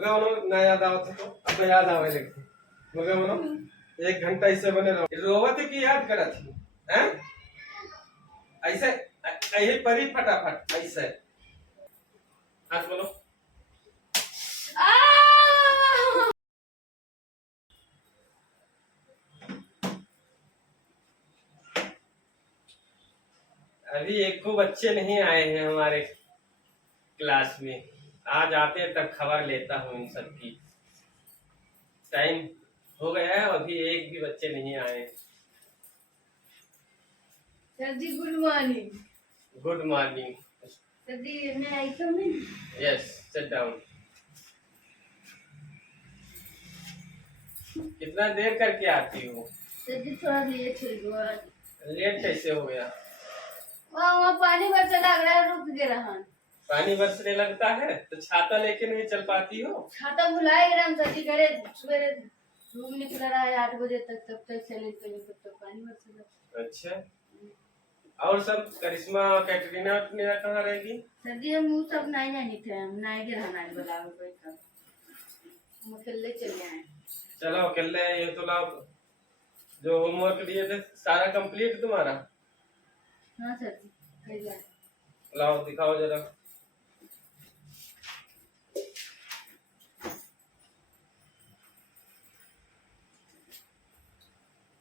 मगर उन्होंने ना याद आवत है तो अब याद आवे लगती मगर उन्होंने 1 घंटा इससे बने रहो रोवत की याद करा थी हैं ऐसे यही परी फटाफट ऐसे हाथ बोलो अभी एक को बच्चे नहीं आए हैं हमारे क्लास में आज आते तब खबर लेता हूँ इन सबकी टाइम हो गया है अभी एक भी बच्चे नहीं आए sir ji good morning good morning sir ji may I come in yes sit down कितना देर करके आती हो सर जी थोड़ा लेट हो गया लेट कैसे हो गया वहाँ पानी बरसा लग रहा है रुक गया हन पानी बरसने लगता है तो छाता लेके नहीं चल पाती हो छाता भुलाए एकदम सर जी करे सवेरे धूप निकल रहा है 8 बजे तक तब तक चले तो तब तक पानी बरसा लगा अच्छा और सब करिश्मा कैटरीना वैटरीना कहाँ रहेगी सर जी हम वो सब नहीं जानी थे हम नहीं के रहना है बोला कोई सब हम अकेले चले आए चलो अकेले ये तो लाओ जो होमवर्क दिए थे सारा कंप्लीट तुम्हारा हाँ सर जी कर जाए लाओ दिखाओ जरा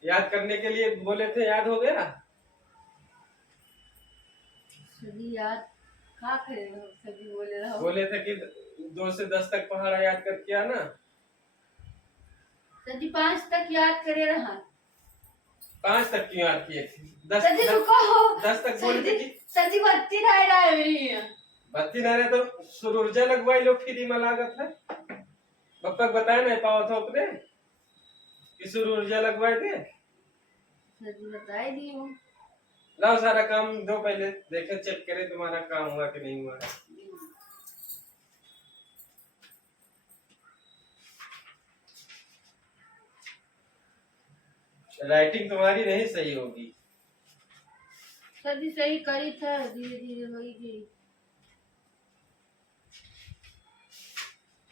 याद करने के लिए बोले थे याद हो गया सभी याद कहाँ करे रहो सभी बोले थे कि 2 से 10 तक पहाड़ा याद करके आना सर जी 5 तक याद करे रहा 5 तक क्यों याद किए थे 10 सर जी रुको 10 तक बोले थे कि सर जी बत्ती नहीं रहा है मेरी बत्ती नहीं रहे तो सूर्य ऊर्जा लगवाई लो फ्री में लागत है बप्पा बताया नहीं पाओ था अपने कि सूर्य ऊर्जा लगवाए थे सर जी बताए दी हूँ लाओ सारा काम दो पहले देखे चेक करे तुम्हारा काम हुआ कि नहीं हुआ राइटिंग तुम्हारी नहीं सही होगी सर जी सही करी था धीरे धीरे वही थी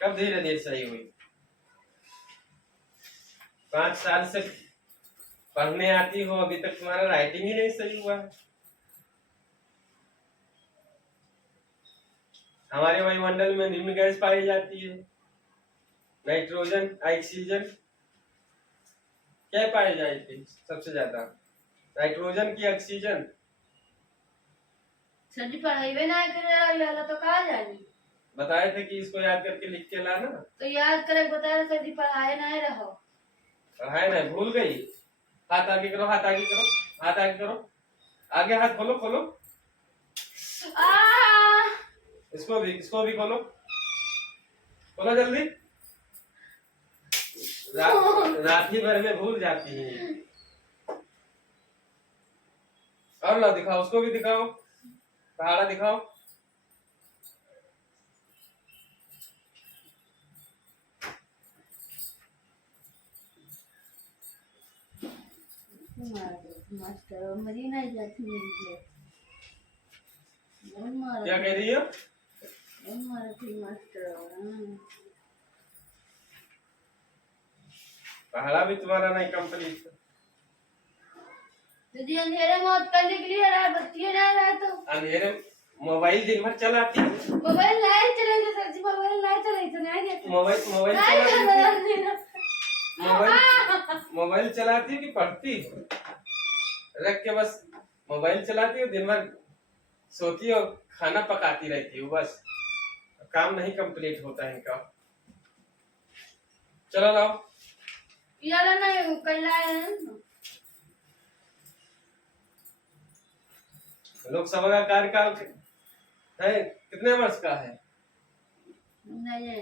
कब धीरे धीरे सही हुई 5 साल से पढ़ने आती हो अभी तक तुम्हारा राइटिंग ही नहीं सही हुआ है हमारे वायुमंडल में निम्न गैस पाई जाती है नाइट्रोजन ऑक्सीजन क्या पाई जाती सबसे ज्यादा नाइट्रोजन की ऑक्सीजन सर जी पढ़ाई ना करे तो कहा जाएगी बताए थे कि इसको याद करके लिख के लाना तो याद करे बताया सर जी पढ़ाए नहीं रहो पढ़ाए नहीं भूल गई हाथ आगे करो हाथ आगे करो हाथ आगे करो आगे हाथ खोलो खोलो इसको भी खोलो खोलो जल्दी रात भर में भूल जाती है और लो दिखाओ उसको भी दिखाओ पहाड़ा दिखाओ मास्टर मरी नहीं जाती मेरी क्या कह रही हो मास्टर पहाड़ा भी तुम्हारा नहीं कंप्लीट दीदी अंधेरे में करने के लिए रहा बत्ती नहीं रहा तो अंधेरे मोबाइल दिन भर चलाती है मोबाइल नहीं चलेगा सर जी मोबाइल नहीं चलेगा नहीं देखते मोबाइल चलाती है कि पढ़ती है रख के बस मोबाइल चलाती है दिन भर सोती और खाना पकाती रहती है बस काम नहीं कंप्लीट होता है इनका चलो लाओ यार नहीं कल आए लोकसभा का कार्यकाल है कितने वर्ष का है नहीं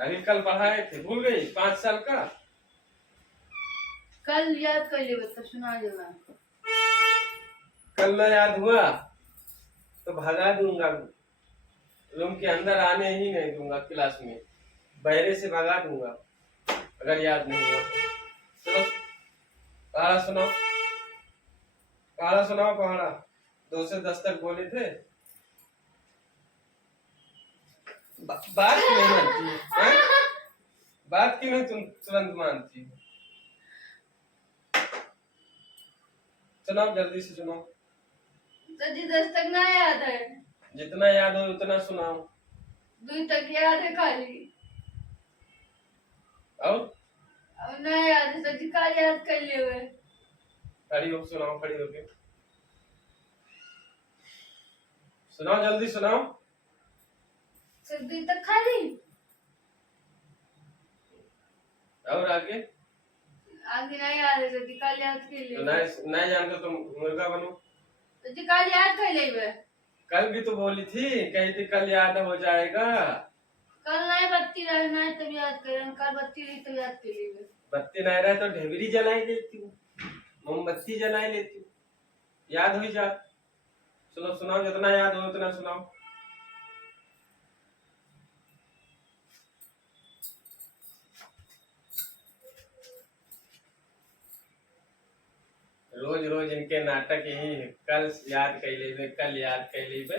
अभी कल पढ़ाए थे भूल गई 5 साल का कल याद कर ले तो सुना देगा कल न याद हुआ तो भगा दूंगा रूम के अंदर आने ही नहीं दूंगा क्लास में बहरे से भगा दूंगा अगर याद नहीं हुआ चलो पहाड़ा सुनाओ पहाड़ा 2 से 10 तक बोले थे बात क्यों नहीं मानती है हैं? बात क्यों नहीं तुम तुरंत मानती हो? सुनाओ जल्दी से सुनाओ। सर जी 10 तक ना याद है, जितना याद हो उतना सुनाओ। 2 तक याद है खाली। और अब ना याद है सर जी, खाली याद कर ले हुए। खड़ी हो सुनाओ, खड़ी होके सुनाओ, जल्दी सुनाओ। सर 2 तक खाली। और आगे आगे नहीं याद है सर जी, खाली याद कर ले तो हुए। नहीं नहीं जानते तुम मुर्गा बनो। सर जी खाली याद कर ले हुए। कल भी तो बोली थी, कही थी कल याद हो जाएगा। कल नहीं बत्ती रही, नहीं तब याद करें, कल बत्ती रही तो याद कर ले हुए। बत्ती नहीं रहे तो ढेबरी जलाई लेती हूँ, मोमबत्ती जलाई लेती हूँ, याद हो जा। चलो सुनाओ, जितना याद हो उतना सुनाओ। रोज रोज इनके नाटक यही है, कल याद कर लेबे, कल याद कर लेबे।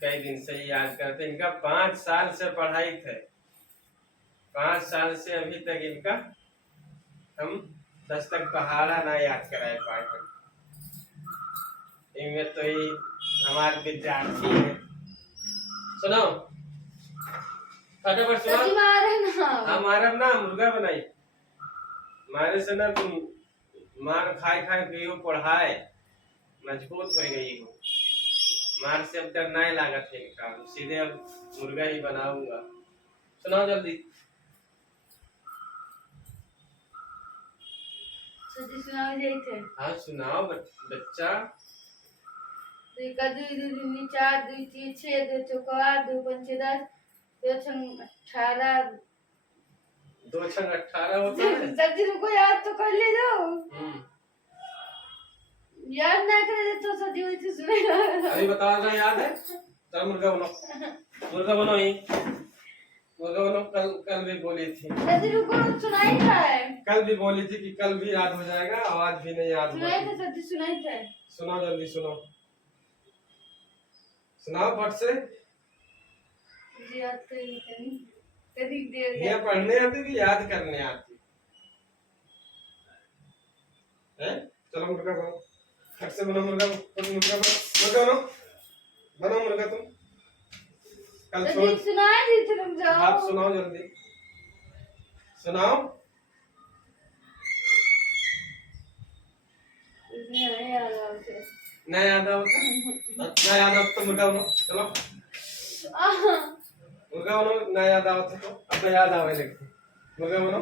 कई दिन से ही याद करते। इनका 5 साल से पढ़ाई थे, 5 साल से अभी तक इनका हम 10 तक पहाड़ा ना याद कराए पाए हैं। इनमें तो ही हमारे विद्यार्थी है। सुनो फटाफट सर जी सुनो। मारे ना। हमारा ना मुर्गा बनाई, मारे से ना तुम मार खाए खाए गई हो, पढ़ाए मजबूत हो गई हो। मार से अब डर नहीं लागत है इनका, सीधे अब मुर्गा ही बनाऊंगा। सुनाओ जल्दी। सर जी सुनाओ जाई थे। हाँ सुनाओ बच्चा। 2 का 2, 2 दूनी 4, 2 3 6, 2 चौका 8, 2 पंचे 10, 2 छंग 18। 2 छंग 18 होता है। सर जी रुको, याद तो कर ले दो। हम्म, याद ना करे तो सर जी वैसे सुनेगा। अभी बता रहा याद है। चलो मुर्गा बनो, मुर्गा बनो ही, मुर्गा बनो। कल कल भी बोली थी, सर जी रुको, सुनाई था। कल भी बोली थी कि कल भी याद हो जाएगा, आवाज भी नहीं याद सुनाई हुआ। थे सर जी, सुनाई थे। सुनाओ जल्दी सुनाओ, सुनाओ फट से। जी याद कर ली कहीं, कभी देर ये गया। पढ़ने आती कि याद करने आती है? चलो मुर्गा बनो, फट से बनो मुर्गा, तुम मुर्गा बनो, मुर्गा बनो, बनो मुर्गा तुम। कल सर छोड़, जी सुनाई दी थी, रुक आप जाओ। सुनाओ जल्दी, सुनाओ। नहीं याद आ उसे। नहीं याद आता, नहीं याद आता तो मुर्गा बनो। चलो मुर्गा बनो, नहीं याद आता तो अब याद आवे लगती। मुर्गा बनो,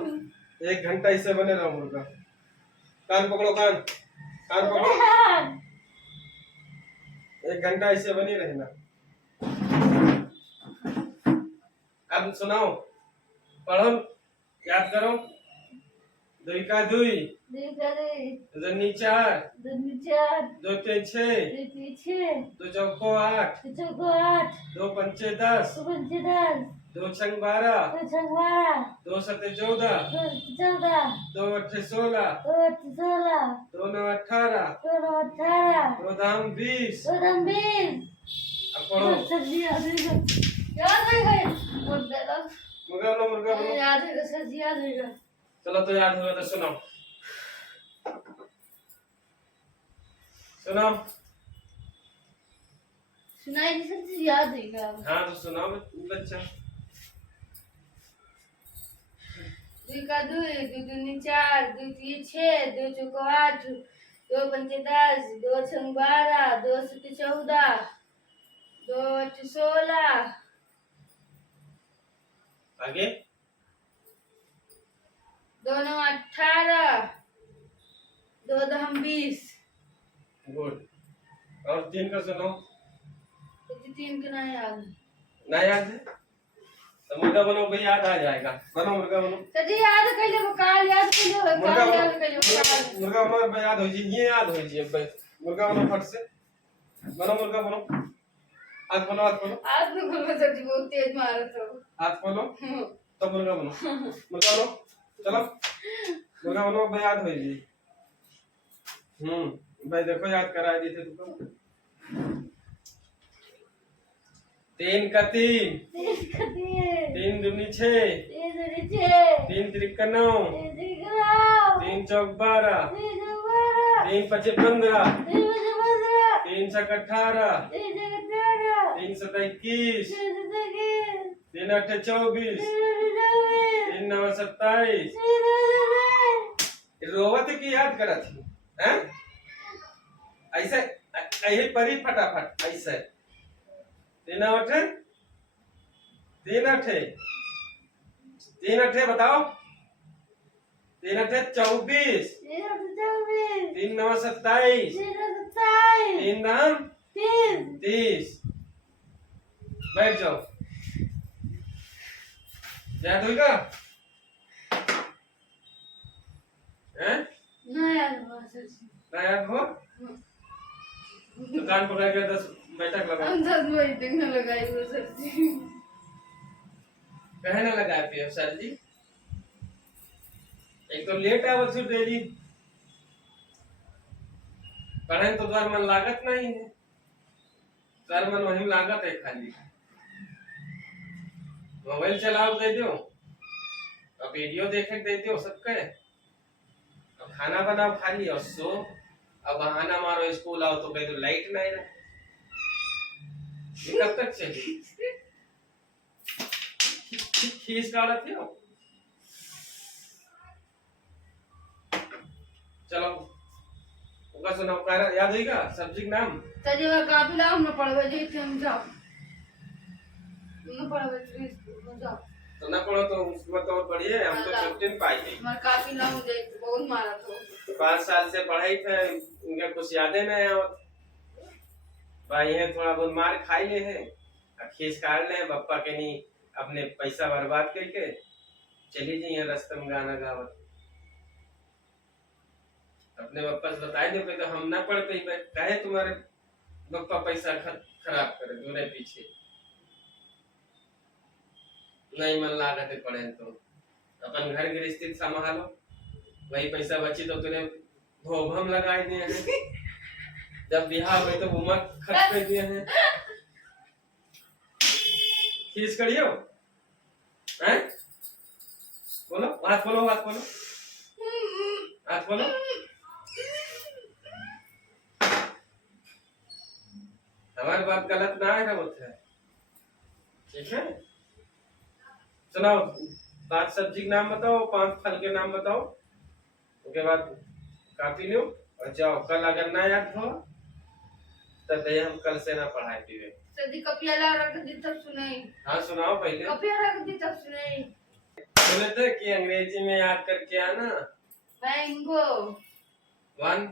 1 घंटा इससे बने रहो मुर्गा। कान पकड़ो, कान कान पकड़ो, 1 घंटा इससे बनी रहना। अब सुनाओ, पढ़ो, याद करो। 2 का 2, 2 का 2, जनी 4, 2 4, 2 3 6, 2 6, 2 चौको 8, 2 चौको 8, 2 पंचे 10, 2 पंचे 10, 2 छंग 12, 2 छंग 12, 2 सते 14, 2 14, 2 अट्ठे 16, 2 8 16, 2 9 18, 2 9 18, 2 दाम 20। 2 दाम 20। अब पढ़ो। सर जी याद है, याद है गए बोल दे लो। मुर्गा बनो, मुर्गा बनो। याद है सर जी, याद है। चलो तो याद हुआ तो सुनाओ, सुनाओ। सुनाई दी सर जी, याद है। हाँ तो सुनाओ बच्चा। 2 का 2, 2 दूनी 4, 2 3 6, 2 चौको 8, 2 पंचे 10, 2 छंग 12, 2 सते 14, 2 8 16, आगे 2 9 18, 2 दम 20। गुड। और 3 का सुनाओ। तो 3 का नहीं याद। ना याद है तो मुर्गा बनो भाई, याद आ जाएगा। बनो मुर्गा बनो, सर जी याद कर ले, काल याद कर ले, मुर्गा काल बनो, याद कर ले, काल। मुर्गा बनो भाई, याद हो जी, ये याद हो जी भाई। मुर्गा बनो फट से, बनो मुर्गा बनो। हाथ खोलो, हाथ खोलो, आज तो बोलो सर जी, बहुत तेज मारा तो। हाथ खोलो तो मुर्गा बनो, मुर्गा बनो। चलो मुर्गा बनो भाई, याद हो जी। भाई देखो याद करा दी थे तुमको। तीन का तीन, तीन का तीन, तीन दूनी छः, तीन दूनी छः, तीन त्रिका नौ, तीन तीन नौ, तीन चौक 12, तीन चौक 12, तीन पचे 15, तीन पचे 15, तीन छक 18, तीन छक 18, तीन सत 21, तीन सत 21, तीन अठे 24, तीन अठे 24, तीन नौ 27। तीन नौ 27। रोवत की याद करत थी हैं? ऐसे यही परी फटाफट ऐसे तीन अठे, तीन अठे, तीन अठे बताओ, तीन अठे 24, तीन अठे 24, तीन नौ 27, तीन नौ 27, तीन दाम 30। 30। बैठ जाओ, याद होगा हैं? ना याद हुआ सर जी। ना याद हो तो कान पकड़ के 10 बैठक लगा। हम 10 बैठक न लगाई वो सर जी। कहे ना लगा पे सर जी, एक तो लेट आवत छू डेली, पढ़े तो द्वार मन लागत नहीं है, द्वार मन वही लागत है खाली। मोबाइल चलाओ दे दो, अब वीडियो देखे दे दो सबके, अब खाना बनाओ खा लियो सो, अब बहाना मारो स्कूल आओ तो कह दो लाइट नहीं रहा, ये कब तक चलेगी? खींच काढ़त हो। चलो ओका सुनाओ, याद होगा सब्जी के नाम? सर जी वो काफी लाओ न पढ़वे जी हम जाओ न पढ़वे जी स्कूल जाओ तो ना पढ़ो तो उसमें तो बढ़िया है, हम तो छुट्टी नहीं पाई थी। मर काफी लाओ जे बहुत मारा तो 5 साल से पढ़ाई थे, इनका कुछ यादें नहीं आवत भाई है, थोड़ा बहुत मार खाई ले है, खींच काट ले बप्पा के नहीं अपने पैसा बर्बाद करके चली जाइए रास्ते में गाना गावत, अपने बप्पा से बताए दो तो हम ना पढ़ पाई, कहे तुम्हारे बप्पा पैसा खराब करे दूरे पीछे नहीं मन लागत है पढ़े तो अपन घर गृहस्थी संभालो, वही पैसा बची तो तूने भोभम लगाए दिए हैं, जब बिहार हुए तो उमर खर्च कर दिए हैं, खींच करियो हैं? बोलो हाथ खोलो, हाथ खोलो, हाथ खोलो। हमारी बात गलत ना है होता है, ठीक है? सुनाओ 5 सब्जी के नाम बताओ, 5 फल के नाम बताओ, उसके बाद कापी लो और जाओ, कल अगर ना याद हो तब हम कल से ना पढ़ाए पीवे। सदी कपियाला रख दी तब सुने। हाँ सुनाओ पहले। कपिया रख दी तब सुने। बोले थे कि अंग्रेजी में याद करके आना। मैंगो 1,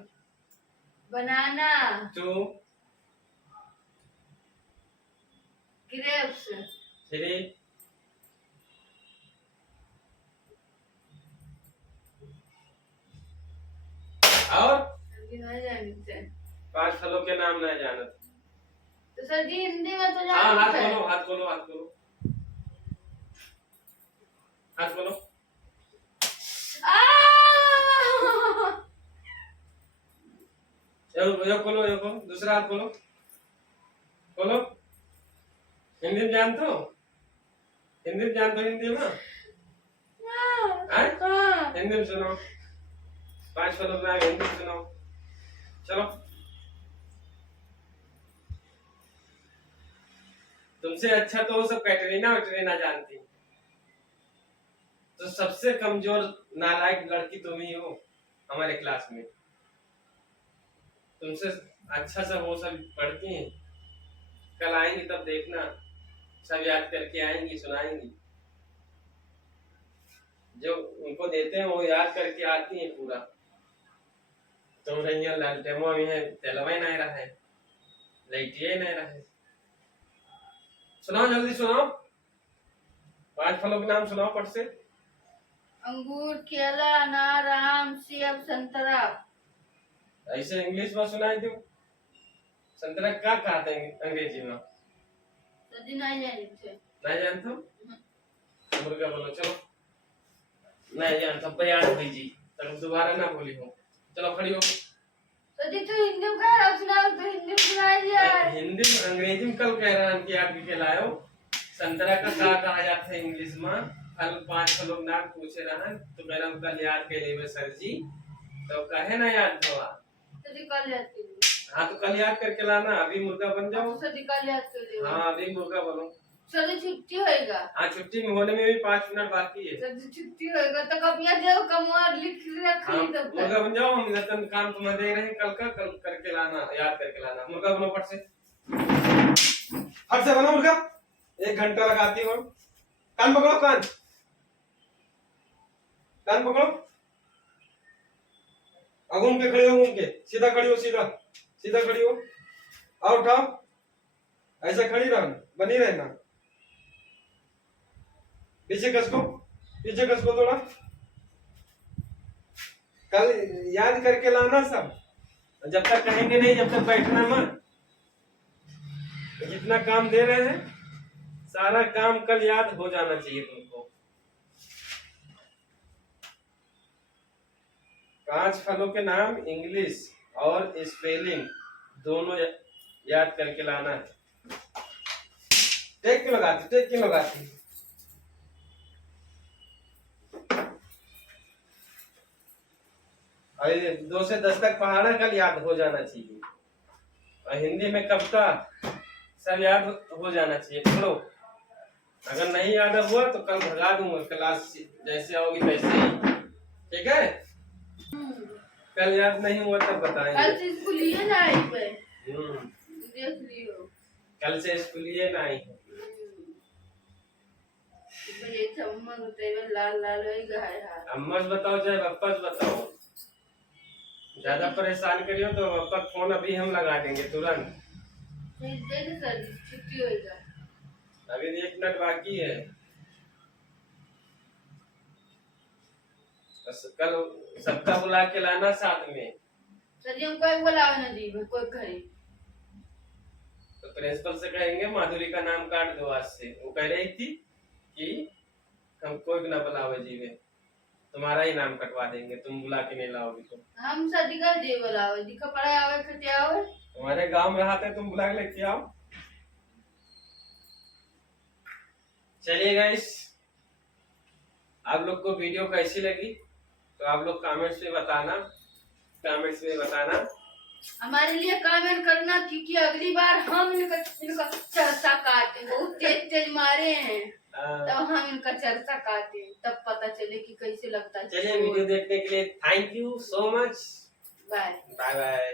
बनाना 2, ग्रेप्स 3, 5 फलों के नाम नहीं जानते तो सर जी हिंदी में तो हाँ हाथ जानते हैं। खोलो, हाथ खोलो, हाथ खोलो, हाथ खोलो। ये खोलो, ये खोलो, दूसरा हाथ खोलो, खोलो। हिंदी में जानते हो? हिंदी में जानते हो? हिंदी में हाँ? हिंदी में सुनो, 5 फलों के नाम हिंदी में सुनो, चलो। तुमसे अच्छा तो वो सब कैटरीना वैटरीना जानती, तो सबसे कमजोर नालायक लड़की तुम ही हो हमारे क्लास में, तुमसे अच्छा सब वो सब पढ़ती हैं, कल आएंगी तब देखना, सब याद करके आएंगी, सुनाएंगी, जो उनको देते हैं वो याद करके आती हैं पूरा। तुम रही लालटेमो में है, तेलवा नहीं रहा है, लाइटिए नहीं रहा है। सुनाओ जल्दी सुनाओ, 5 फलों के नाम सुनाओ पट से। अंगूर, केला, अनार, आम, सेब, संतरा। ऐसे इंग्लिश में सुनाई दो, संतरा क्या कहते हैं अंग्रेजी में? सदी नहीं जानते। नहीं जानते हो? मुर्गा बोलो, चलो। नहीं जानता, बयान दीजिए तब दोबारा ना बोली हो, चलो खड़ी हो। तो जी तू हिंदी में कह रहा सुनाओ तो हिंदी में सुनाई यार। हिंदी में अंग्रेजी में कल कह रहा कि याद भी लायो। संतरा का क्या कहा जाता है इंग्लिश में? फल 5 फलों का नाम पूछे रहा तो कह रहा हूँ कल याद कर लेवे सर जी, तो कहे ना याद हुआ तो जी कल याद कर लो। हाँ तो कल याद करके लाना, अभी मुर्गा बन जाओ। तो सर जी कल याद कर लो। हाँ अभी मुर्गा बनो। सर जी छुट्टी होएगा। हाँ छुट्टी में होने में भी 5 मिनट बाकी है। सर जी छुट्टी होएगा तो कब याद जाओ कमवार लिख रखी हाँ तब मुर्गा तक। बन जाओ, हम इधर तक काम तुम्हें दे रहे हैं कल का, कल करके लाना, याद करके लाना। मुर्गा बनो फट से, फट से बनो मुर्गा। 1 घंटा लगाती हो। कान पकड़ो, कान कान पकड़ो। घूम के खड़ी हो, घूम के सीधा खड़ी हो, सीधा सीधा खड़ी हो। आओ उठाओ, ऐसा खड़ी रहना, बनी रहना। पीछे कसको, पीछे कसको थोड़ा। कल याद करके लाना सब, जब तक कहेंगे नहीं जब तक बैठना मत। जितना काम दे रहे हैं सारा काम कल याद हो जाना चाहिए तुमको। 5 फलों के नाम इंग्लिश और स्पेलिंग दोनों याद करके लाना है। टेक क्यों लगाती, टेक क्यों लगाती? अरे 2 से 10 तक पढ़ाना कल याद हो जाना चाहिए। और हिंदी में कविता सब याद हो जाना चाहिए। पढ़ो, अगर नहीं याद हुआ तो कल भगा दूंगा क्लास से, जैसे आओगी वैसे ही, ठीक है? कल याद नहीं हुआ तब बताएंगे। कल से स्कूल ये ना आई पे हम्म, देख लियो। कल से स्कूल ये ना आई है। ये चम्मच तेरे लाल लाल होई गए हां। अम्मस बताओ चाहे पप्पा बताओ, ज्यादा परेशान करियो तो पप्पा फोन अभी हम लगा देंगे तुरंत। देख सर छुट्टी होएगा। अभी 1 मिनट बाकी है। बस कल सबका बुला के लाना साथ में। सर जी हम कोई बुलाओ ना जी कोई करे। तो प्रिंसिपल से कहेंगे माधुरी का नाम काट दो आज से। वो कह रही थी कि हम कोई ना बुलावे जीवे, तुम्हारा ही नाम कटवा देंगे तुम बुला के नहीं लाओगी तो। हम सदी कर दे बुलाओ दिखा पड़ा आवे खते आओ। तुम्हारे गांव में रहते तुम बुला के लेके आओ। चलिए गाइस, आप लोग को वीडियो कैसी लगी तो आप लोग कमेंट्स में बताना, कमेंट्स में बताना। हमारे लिए कमेंट करना क्योंकि अगली बार हम इनका चर्चा काटे बहुत तेज तेज मारे हैं तब हम इनका चर्चा काटे तब पता चले कि कैसे लगता है। चलिए वीडियो देखने के लिए thank you so much. Bye bye bye.